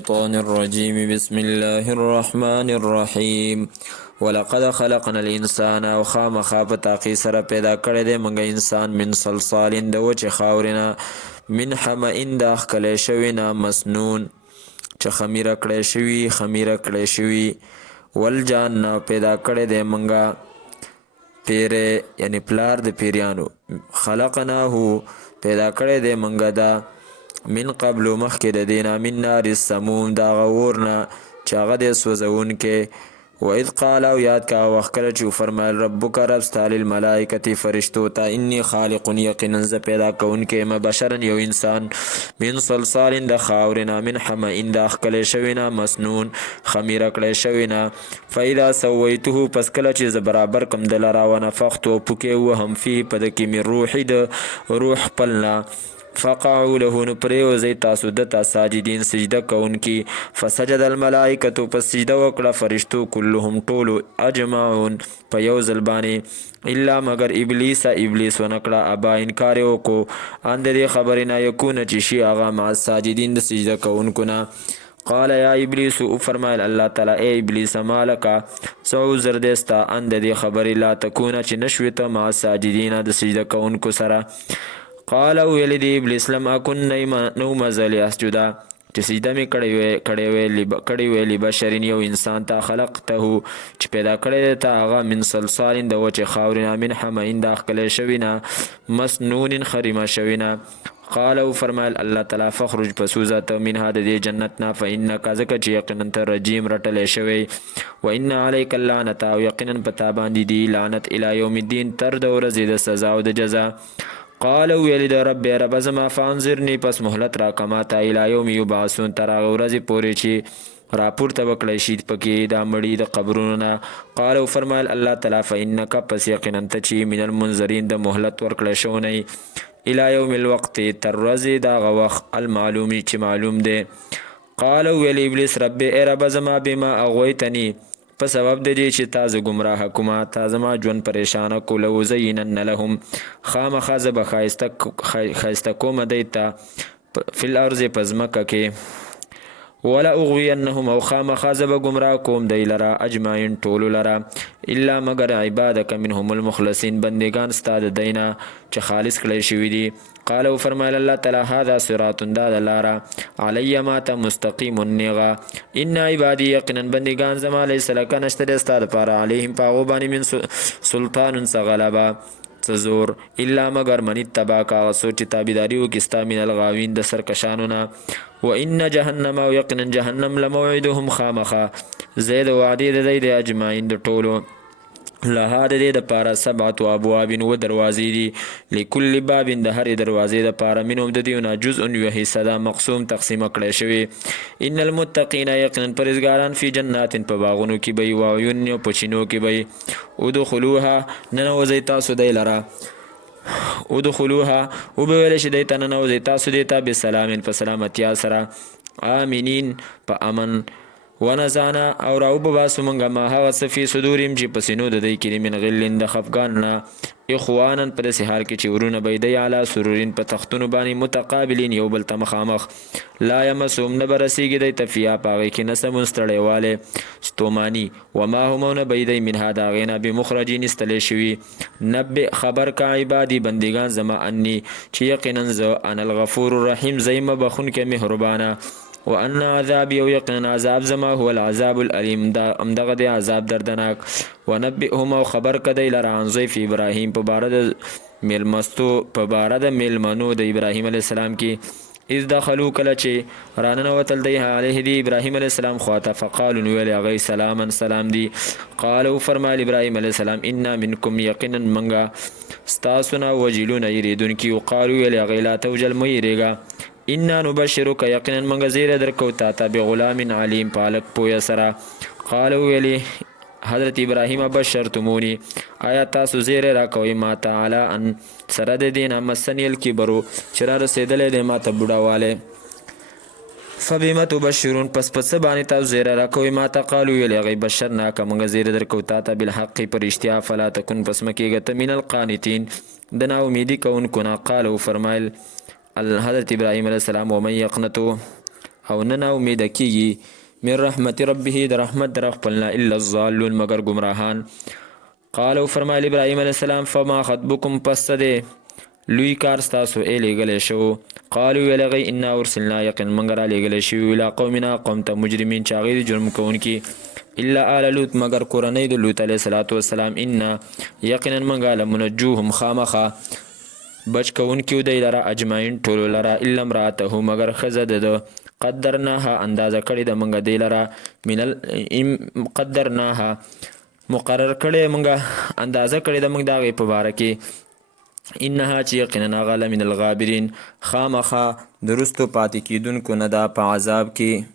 الشيطان الرجيم بسم الله الرحمن الرحيم ولقد خلقنا الانسان او خامخا په تاقی سره پیدا کړی دی موږ انسان من صلصال د وچې خاورې نه من حمئ د اخکلی شوي نه مسنون چې خمیره کړی شوي والجان پیدا کړی دی موږ پیری یعنی پلار د پیریانو خلقناه پیدا کړی دی موږ دا من قبل مخکې د دینا من نار السموم دا غورنا چې هغه د سوځونکې و اذ قال او یاد کا وخت کله چې فرمایل ربک رب ستا للملائکة فرشتو ته انی خالق یقینا ز پیدا کوونکی یم بشرا یو انسان من صلصال د خاورنا من حمئ د اخکلی شوي نه مسنون خمیره کړی شوي نه فاذا سویته پس کله چې زه برابر کم د لره ونفخت پوکې وهم فيه په د کې من روحي د روح خپلنا فقعوا له نو پریوزی تاسو دتا ساجدین سجده کونکی فسجد الملائکتو پس سجده وکړه فرشتو کلهم ټولو اجمعون په یو ځل باندې الا مگر ابلیس ونکړه ابا انکار وکړو ان دې خبرې نه یکونه چې شي هغه مع ساجدین د سجده کونکو نه قال یا ابلیس او فرمایل الله تعالی ای ابلیس مالکا سو زردستا ان دې خبرې لا تکونه چې نشوي ته مع ساجدین د سجده کونکو سره قال ویل دی ابلیس لم اكن نو مزل اسجدا چې سجده مې کړی وی لبشرین یو انسان ته خلقته چې پیدا کړی ته هغه من صلصال د وچې خاورې نه من حمئ د اخکلی شوي نه مسنون خریمه شوي نه قال او فرمایل الله تعالی فخرج پسوزه ته منها د دې جنت نه فانک ځکه چې یقینا ته رجیم رټلی شوی و ان علیک اللعنة او یقینا په تا باندې دی لعنت الی یوم الدین تر د ورځې د سزا او د جزا قال ویل د رب رب زما فانظرنی پس مهلت را کما تا الی یوم یبعثون تر هغه ورځې پورې چې راپورته وکړی شي پکې دا مړي د قبرونو نه قال فرمایل الله تعالی فانک پس یقینا ته چې من المنذرین د مهلت ورکړی شوی الی یوم الوقت تر ورځې د هغه وخت المعلومي چې معلوم دی قال ویل ابلیس رب ای رب زما بما اغویتنی په سبب د دې چې تا زه ګمراه کومه تا زما ژوند پریشانه کو لوزینن لهم خامخا زه به ښایسته کومه دی ته فی الارض په ځمکه کې ولا اغوینهم او خامخا زه به ګمراه کوم دی لره اجمعین ټولو لره الا مگر عبادک منهم المخلصین بندگان ستا د دینه چې خالص کړی شوي دي قال او فرمایل الله تعالی هذا صراط دا د لاره علی ما ته مستقیم النغا ان عبادی یقینا بندگان زما لیس لک نشته د ستا دپاره علیهم په هغو باندې من سلطان څه غلبه څه زور الا مگر من اتباک هغه څوک چې تابعداري وکړي ستا من الغاوین د سرکشانو نه و ان جهنم او یقینا جهنم لموعدهم خامخا ځای د وعدې د دی د اجمعین د ټولو لها د دې دپاره سبعة ابواب و دروازې دي لکل باب د هرې دروازې دپاره منهم د دې نه جزء یوه حصه ده مقسوم تقسیمه کړی شوې ان المتقین یقینا پرهیزګاران فی جنات په باغونو کې به وي و عیون په چینو کې به وي ادخلوها ننوځئ تاسو دی لره ادخلوها وبویل شي دی ته ننوځئ تاسو دی ته بسلام په سلامتیا سره آمنین په امن ونزانا او راو بباسو منگا ما هغه څه فی صدوریم چې په سینو د دوی کې من غلین د خفګان نه اخوانا په داسې حال کې چې ورونه به دی علی سرورین په تختونو باندې متقابلین یو بل ته مخامخ لا یمسهم نه به رسیږي دی ته فیها په هغې کې نه سمون ستړیوالی ستوماني وما هم او نه به دی منها د هغې نه بمخرجین ایستلی شوي نبئ خبر کا عبادي بندگان زما انی چې یقینا زه انا الغفور الرحیم زه یم بخونکی مهربانه وان عذاب یو یقینا عذاب زما هو العذاب العلیم امدغه دی عذاب دردناک ونبئهم او خبر کدی لره عن ضیف ابراهیم په باره د میلمنو د ابراهیم علیه السلام کې اذ دخلوا کله چې راننوتل دی علیه دی ابراهیم علیه السلام خواته فقالوا ویل هغوی سلاما سلام دی قالو فرمایل ابراهیم علیه السلام انا منکم یقینا منګه ستاسو نه وجلون یریدونکي وقالو ویل هغوی لا توجل مه یریږه انا نبشرک یقینا منګه زیره درکو تا ته بغلام علیم پالک پویا سره قالو ویلی حضرت ابراهیم بشرتمونی آیا تاسو زیره راکوئ ما ته علی ان سره د دې نه مسنی الکبرو چې را رسېدلی دی ما ته بوډاوالی فبما تبشرون پس باندې تاسو زیره راکوئ ما ته قالو ویل هغوی بشرناک منګه زیره درکو تا ته بالحق په رښتیا فلا تکن پس مه کېږه ته من القانتین د ناامیدي کوونکو نه قالو فرمایل حضرت ابراهیم علیه السلام ومن یقنتو او نه نا امیده کیږي من رحمت ربه د رحمت در خپلنا الا الضالون مگر گمراهان. قالو فرمایل ابراهیم علیه السلام فما خطبکم پس دې لوی کار ستاسو لیږلی شو. قالو ویل هغوی انا ارسلنا یقینا موږ را لیږلی شوي الی قومنا قوم ته مجرمین چې هغوی د جرم کوونکي الا آل لوط مگر کورنۍ د لوط علیه الصلاة والسلام انا یقینا موږ لمنجوهم خامخا بچ کوونکي دی لره اجمعین ټولو لره الا امرأته مگر ښځه د ده قدرناها اندازه کړې ده موږ دی لره قدرناها مقرر کړی موږ اندازه کړې ده موږ د هغې په باره کې انها چې یقینا هغه لمن الغابرین خامخا د وروستو پاتې کیدونکو نه ده په عذاب کې.